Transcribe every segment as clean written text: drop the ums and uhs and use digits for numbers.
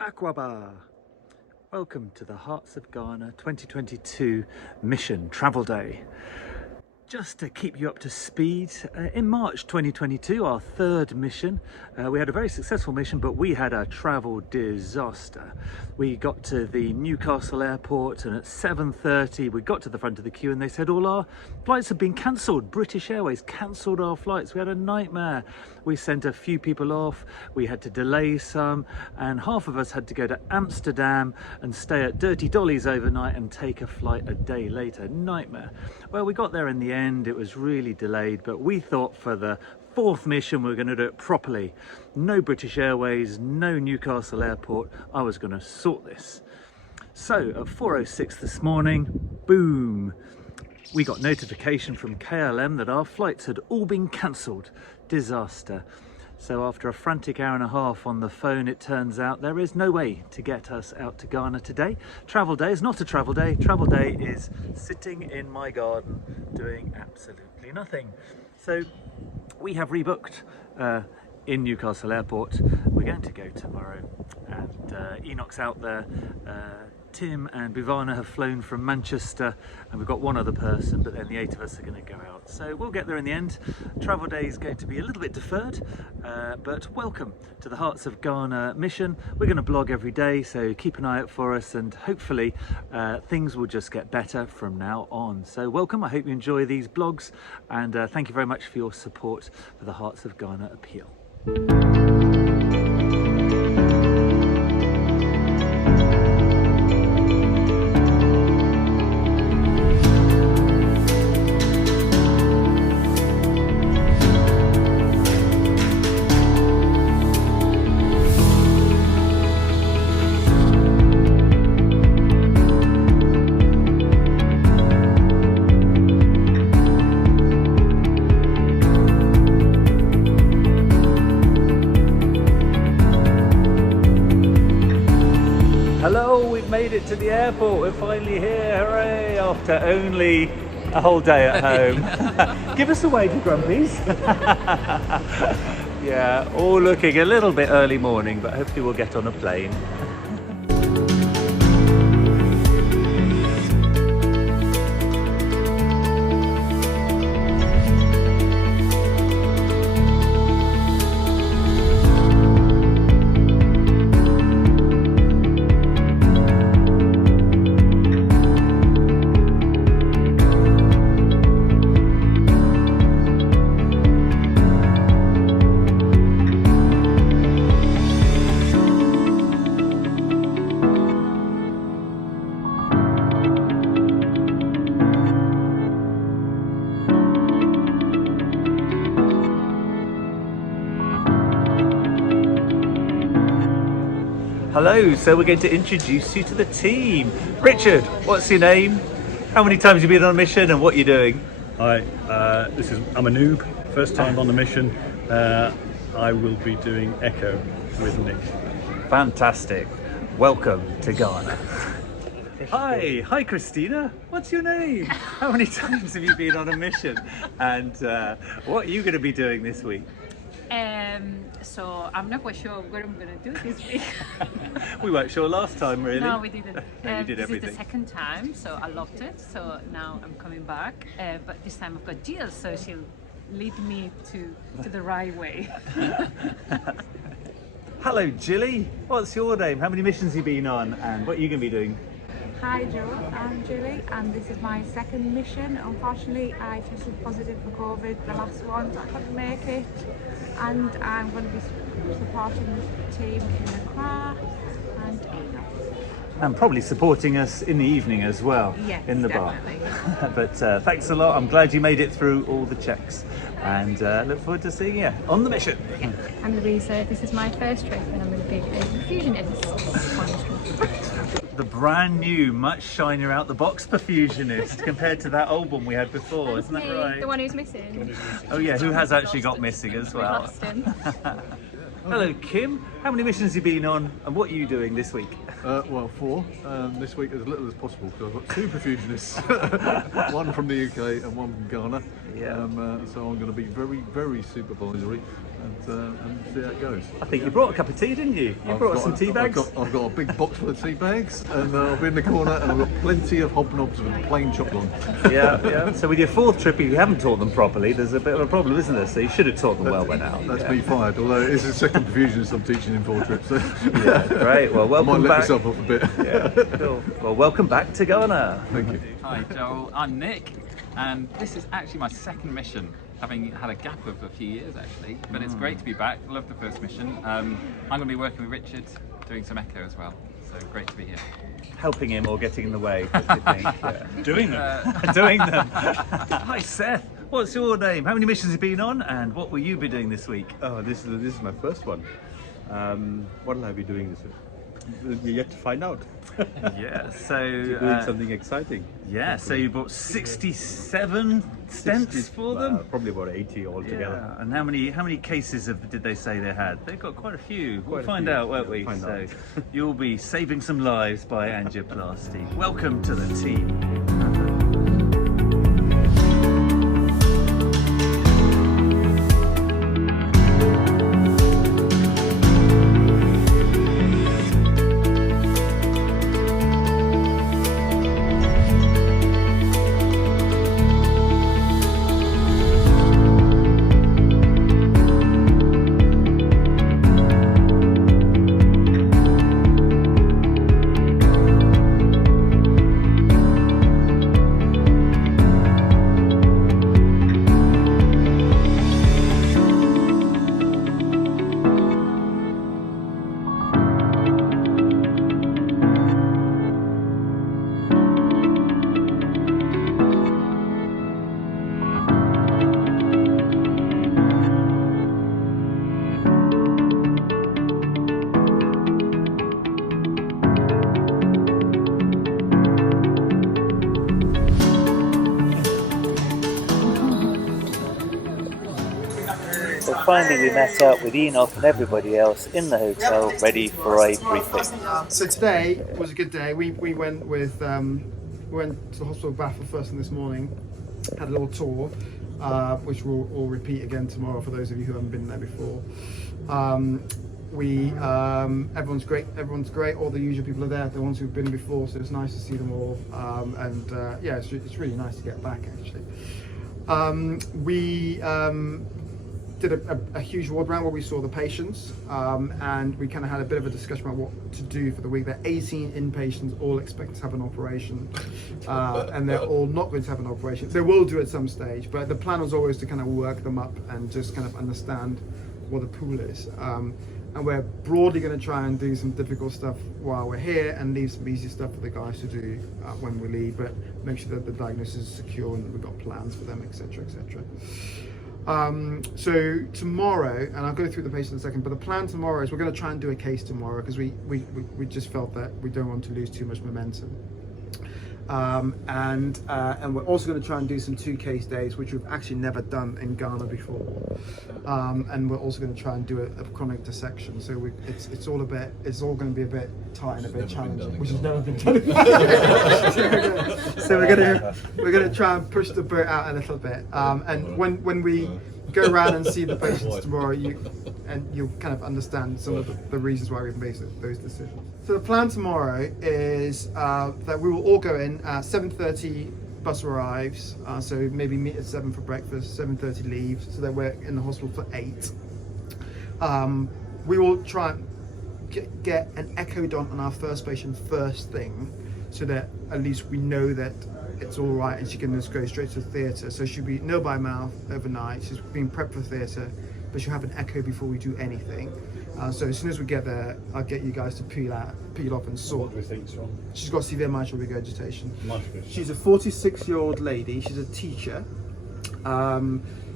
Aqaba. Welcome to the Hearts of Ghana 2022 Mission Travel Day. Just to keep you up to speed, in March 2022, our third mission, we had a very successful mission, but we had a travel disaster. We got to the Newcastle airport and at 7:30 we got to the front of the queue and they said all our flights had been cancelled. British Airways cancelled our flights. We had a nightmare. We sent a few people off, we had to delay some, and half of us had to go to Amsterdam and stay at Dirty Dolly's overnight and take a flight a day later. Nightmare. Well, we got there in the end. It was really delayed, but we thought for the fourth mission we were going to do it properly. No British Airways, no Newcastle airport. I was going to sort this. So at 4:06 this morning, boom, we got notification from KLM that our flights had all been cancelled. Disaster. So after a frantic hour and a half on the phone, it turns out there is no way to get us out to Ghana today. Travel day is not a travel day. Travel day is sitting in my garden doing absolutely nothing. So we have rebooked in Newcastle Airport. We're going to go tomorrow, and Enoch's out there. Tim and Bivana have flown from Manchester, and we've got one other person, but then the 8 of us are going to go out. So we'll get there in the end. Travel day is going to be a little bit deferred, but welcome to the Hearts of Ghana mission. We're going to blog every day, so keep an eye out for us, and hopefully things will just get better from now on. So welcome, I hope you enjoy these blogs, and thank you very much for your support for the Hearts of Ghana appeal. Hello, we've made it to the airport. We're finally here. Hooray! After only a whole day at home. Give us a wave, you grumpies. Yeah, all looking a little bit early morning, but hopefully we'll get on a plane. Hello, so we're going to introduce you to the team. Richard, what's your name? How many times have you been on a mission and what are you doing? Hi, I'm a noob, first time on the mission. I will be doing Echo with Nick. Fantastic. Welcome to Ghana. Hi Christina. What's your name? How many times have you been on a mission? And what are you going to be doing this week? So I'm not quite sure what I'm going to do this week. We weren't sure last time, really. No, we didn't. You did this everything. is the second time, so I loved it. So now I'm coming back, but this time I've got Jill, so she'll lead me to the right way. Hello, Jilly. What's your name? How many missions have you been on, and what are you going to be doing? Hi Joe, I'm Julie and this is my second mission. Unfortunately I tested positive for COVID the last one, so I couldn't make it, and I'm going to be supporting the team in the car and Enoch. And probably supporting us in the evening as well, Yes, in the definitely. bar. But thanks a lot. I'm glad you made it through all the checks, and look forward to seeing you on the mission. I'm Louisa, this is my first trip and I'm going to be a perfusionist on this trip. The brand new, much shinier out the box perfusionist compared to that old one we had before, isn't that right? The one who's missing. Oh yeah, who has actually got missing as We well. lost him. Hello Kim, how many missions have you been on and what are you doing this week? Well, 4. This week as little as possible because I've got 2 perfusionists, one from the UK and one from Ghana. Yeah. So I'm going to be very, very supervisory. and see how it goes. I think you brought a cup of tea, didn't you? You brought us some tea bags. I've got a big box full of tea bags, and I'll be in the corner, and I've got plenty of hobnobs with plain chocolate on. Yeah. So with your fourth trip, if you haven't taught them properly, there's a bit of a problem, isn't there? So you should have taught them well by now. That's me fired. Although it's the second perfusionist I'm teaching in 4 trips. So Yeah, great. Well, I welcome might let back. myself off a bit. Yeah, cool. Well, welcome back to Ghana. Thank you. Hi Joel, I'm Nick, and this is actually my second mission, having had a gap of a few years actually, but it's great to be back. Love the first mission. I'm going to be working with Richard, doing some echo as well, so great to be here. Helping him or getting in the way, what do you think? Yeah. Doing them. Doing them. Hi Seth, what's your name? How many missions have you been on, and what will you be doing this week? Oh, this is my first one. What will I be doing this week? You're yet to find out. Yeah, so Doing something exciting. yeah, so you bought 67 stents for them. Probably about 80 altogether. Yeah, and how many cases did they say they had? They've got quite a few. We'll Quite a find few. out, won't we? Find So out. you'll be saving some lives by angioplasty. Welcome to the team. So finally we met up with Enoch and everybody else in the hotel, ready for a briefing. So today was a good day. We went with went to the hospital Bath first thing this morning, had a little tour, which we'll repeat again tomorrow for those of you who haven't been there before. Everyone's great. All the usual people are there, the ones who've been before, so it's nice to see them all. Yeah, it's really nice to get back actually. We did a huge ward round where we saw the patients, and we kind of had a bit of a discussion about what to do for the week. There are 18 inpatients all expect to have an operation, and they're all not going to have an operation. They will do at some stage, but the plan was always to kind of work them up and just kind of understand what the pool is. And we're broadly going to try and do some difficult stuff while we're here and leave some easy stuff for the guys to do when we leave, but make sure that the diagnosis is secure and that we've got plans for them, etc., etc. So tomorrow, and I'll go through the patient in a second, but the plan tomorrow is we're going to try and do a case tomorrow because we just felt that we don't want to lose too much momentum. And we're also going to try and do some 2 case days, which we've actually never done in Ghana before. And we're also going to try and do a chronic dissection. So it's all going to be a bit tight and a bit challenging, which has never been done. So we're going to try and push the boat out a little bit. And when we go around and see the patients tomorrow, you'll kind of understand some of the reasons why we've made those decisions. So the plan tomorrow is that we will all go in at 7:30 bus arrives, so maybe meet at 7 for breakfast, 7:30 leave, so that we're in the hospital for 8. We will try and get an echo done on our first patient first thing, so that at least we know that it's all right and she can just go straight to the theatre. So she'll be nil by mouth overnight. She's being prepped for theatre, but she'll have an echo before we do anything. So as soon as we get there, I'll get you guys to peel off and sort. What do we think's wrong? She's got severe mitral regurgitation. Mitral. She's a 46-year-old lady. She's a teacher.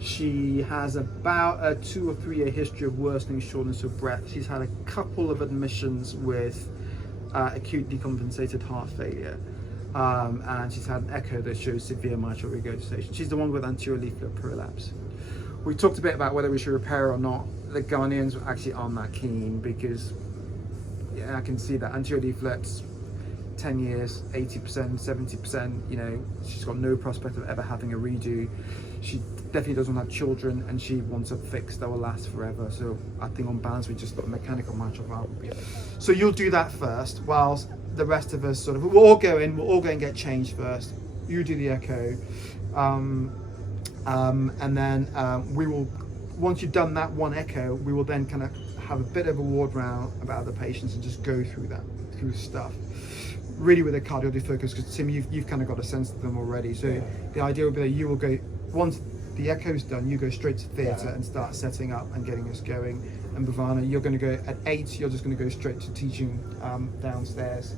She has about a 2 or 3 year history of worsening shortness of breath. She's had a couple of admissions with acute decompensated heart failure. And she's had an echo that shows severe mitral regurgitation. She's the one with anterior leaflet prolapse. We talked a bit about whether we should repair her or not. The Ghanaians actually aren't that keen because, yeah, I can see that anterior leaflets 10 years, 80%, 70%, you know, she's got no prospect of ever having a redo. She definitely doesn't have children, and she wants a fix that will last forever. So I think on balance, we just got a mechanical mitral valve. So you'll do that first, whilst the rest of us sort of, we'll all go and get changed first. You do the echo. And then we will, once you've done that one echo, we will then kind of have a bit of a ward round about the patients and just go through stuff. Really with a cardiology focus, because Tim, you've kind of got a sense of them already. So the idea would be that you will go, once the echo's done, you go straight to theatre and start setting up and getting us going. And Bhavana, you're going to go at 8, you're just going to go straight to teaching downstairs.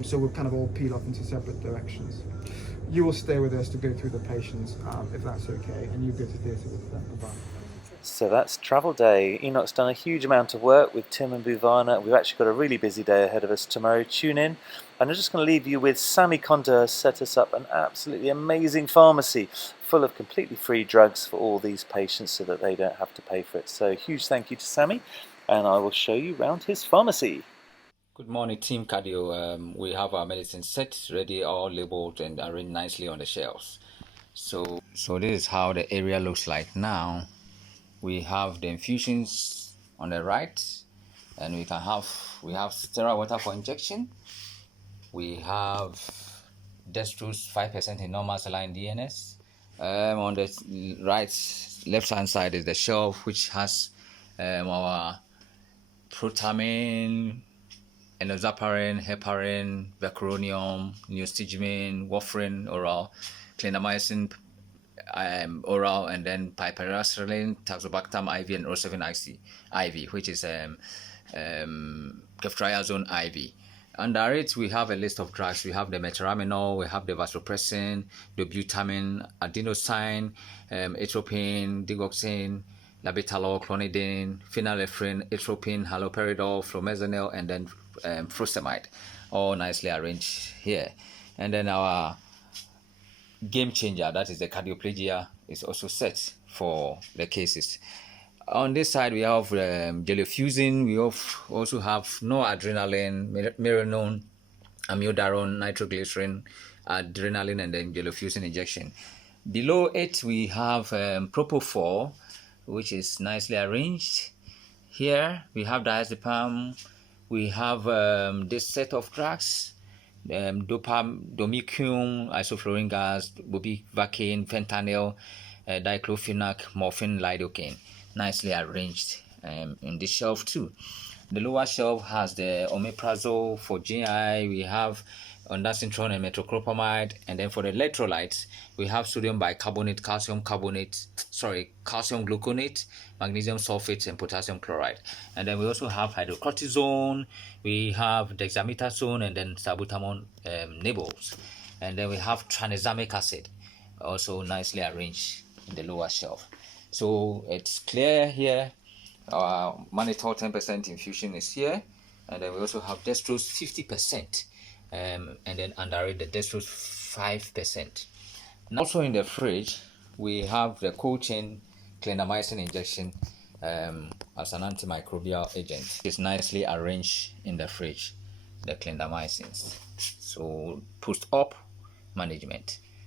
So we'll kind of all peel off into separate directions. You will stay with us to go through the patients, if that's okay, and you go to theatre with them. So that's travel day. Enoch's done a huge amount of work with Tim and Bhavana. We've actually got a really busy day ahead of us tomorrow. Tune in. And I'm just going to leave you with Sammy Konda has set us up an absolutely amazing pharmacy full of completely free drugs for all these patients so that they don't have to pay for it. So huge thank you to Sammy, and I will show you around his pharmacy. Good morning, Team Cardio. We have our medicine set ready, all labeled and arranged nicely on the shelves. So this is how the area looks like now. We have the infusions on the right, and we have sterile water for injection. We have dextrose 5% in normal saline DNS. On the left hand side is the shelf which has our protamine, enoxaparin, heparin, vecuronium, neostigmine, warfarin oral, clindamycin oral, and then piperacillin, tazobactam IV, and O7 IV, which is ceftriaxone IV. Under it, we have a list of drugs. We have the metaraminol, we have the vasopressin, the butamine, adenosine, atropine, digoxin, labetalol, clonidine, phenylephrine, atropine, haloperidol, flumazenil, and then furosemide, all nicely arranged here. And then our game changer, that is the cardioplegia, is also set for the cases. On this side, we have gelofusine. We also have noradrenaline, mirinone, amiodarone, nitroglycerin, adrenaline, and then gelofusine injection. Below it, we have propofol, which is nicely arranged. Here, we have diazepam. We have this set of drugs, domicium, isoflurane gas, bupivacaine, fentanyl, diclofenac, morphine, lidocaine, nicely arranged in this shelf too. The lower shelf has the omeprazole for GI. We have ondansetron and metoclopramide, and then for the electrolytes, we have sodium bicarbonate, calcium gluconate, magnesium sulfate, and potassium chloride. And then we also have hydrocortisone, we have dexamethasone, and then salbutamol nibbles. And then we have tranexamic acid, also nicely arranged in the lower shelf. So it's clear here. Our mannitol 10% infusion is here, and then we also have dextrose 50%, and then under it the dextrose 5%. Now, also in the fridge, we have the cold chain clindamycin injection as an antimicrobial agent. It's nicely arranged in the fridge, the clindamycins. So post-op management.